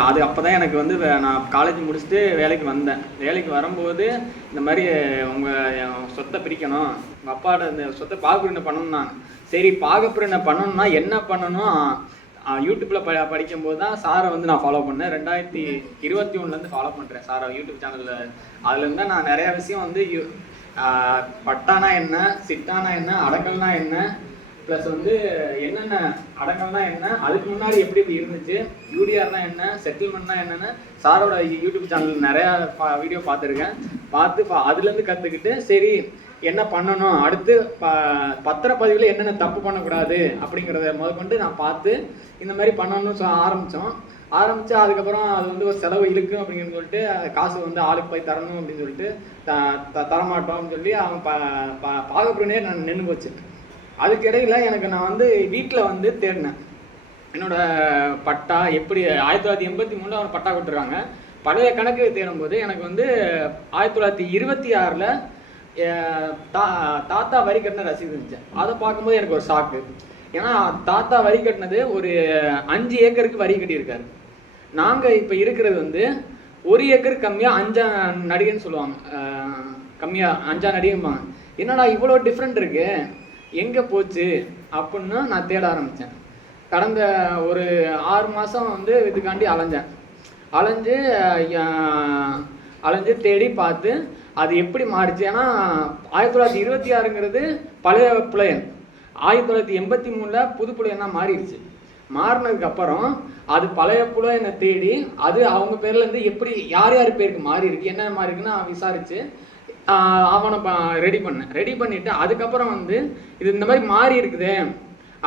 அது அப்போ தான் எனக்கு வந்து நான் காலேஜ் முடிச்சுட்டு வேலைக்கு வந்தேன். வேலைக்கு வரும்போது இந்த மாதிரி உங்கள் சொத்தை பிரிக்கணும். உங்கள் அப்பாட்ட இந்த சொத்தை பாகப்புரி என்ன பண்ணணும்னா சரி பாகுபிரினை பண்ணணும்னா என்ன பண்ணணும்? யூடியூப்பில் ப படிக்கும்போது தான் சாரை வந்து நான் ஃபாலோ பண்ணேன். ரெண்டாயிரத்தி இருபத்தி ஒன்றுலேருந்து ஃபாலோ பண்ணுறேன் சாரை யூடியூப் சேனலில் அதுலேருந்து தான் நான் நிறையா விஷயம் வந்து யூ- பட்டானா என்ன சிட்டானா என்ன அடக்கல்னா என்ன ப்ளஸ் வந்து என்னென்ன அடங்கல்னா என்ன? அதுக்கு முன்னாடி எப்படி இப்படி இருந்துச்சு? யூடிஆர்னா என்ன? செட்டில்மெண்ட்னா என்னென்னு சாரோட யூடியூப் சேனல் நிறையா வீடியோ பார்த்துருக்கேன். பார்த்து பா- அதுலேருந்து கற்றுக்கிட்டு சரி என்ன பண்ணணும்? அடுத்து ப பத்திரப்பதிவில் என்னென்ன தப்பு பண்ணக்கூடாது அப்படிங்கிறத முதற்கொண்டு நான் பார்த்து இந்த மாதிரி பண்ணணும்னு சொ ஆரம்பித்தோம் ஆரம்பித்து அதுக்கப்புறம் அது வந்து ஒரு செலவு இழுக்கும் அப்படின்னு சொல்லிட்டு காசு வந்து ஆளுக்கு போய் தரணும் அப்படின்னு சொல்லிட்டு த த- தரமாட்டோம் அப்படின்னு சொல்லி அவன் ப ப பாகப்பிரினே நான் நின்று போச்சு. அதுக்கிடையில் எனக்கு நான் வந்து வீட்டில் வந்து தேடினேன். என்னோட பட்டா எப்படி ஆயிரத்தி தொள்ளாயிரத்தி எண்பத்தி மூணில் அவர் பட்டா கொடுத்துருக்காங்க. பழைய கணக்கு தேடும்போது எனக்கு வந்து ஆயிரத்தி தொள்ளாயிரத்தி இருபத்தி ஆறில் தா தாத்தா வரி கட்டின ரசீது இருந்துச்சு. அதை பார்க்கும்போது எனக்கு ஒரு ஷாக்கு ஏன்னா தாத்தா வரி கட்டினது ஒரு அஞ்சு ஏக்கருக்கு வரி கட்டியிருக்காரு. நாங்கள் இப்போ இருக்கிறது வந்து ஒரு ஏக்கர் கம்மியாக அஞ்சா நடிகைன்னு சொல்லுவாங்க. கம்மியாக அஞ்சா நடிகைம்பாங்க. என்னடா இவ்வளோ டிஃப்ரெண்ட் இருக்குது எங்கே போச்சு அப்படின்னு நான் தேட ஆரம்பித்தேன் கடந்த ஒரு ஆறு மாதம் வந்து இதுக்காண்டி அலைஞ்சேன். அலைஞ்சு அலைஞ்சு தேடி பார்த்து அது எப்படி மாறிச்சு? ஏன்னா ஆயிரத்தி தொள்ளாயிரத்தி இருபத்தி ஆறுங்கிறது பழைய புலையன். ஆயிரத்தி தொள்ளாயிரத்தி எண்பத்தி மூணில் புது புலையனாக மாறிடுச்சு. மாறினதுக்கப்புறம் அது பழைய புலையனை தேடி அது அவங்க பேர்லேருந்து எப்படி யார் யார் பேருக்கு மாறி இருக்கு என்ன மாறி இருக்குன்னு விசாரித்து ஆவணம் ரெடி பண்ணேன். ரெடி பண்ணிட்டு அதுக்கப்புறம் வந்து இது இந்த மாதிரி மாறி இருக்குது.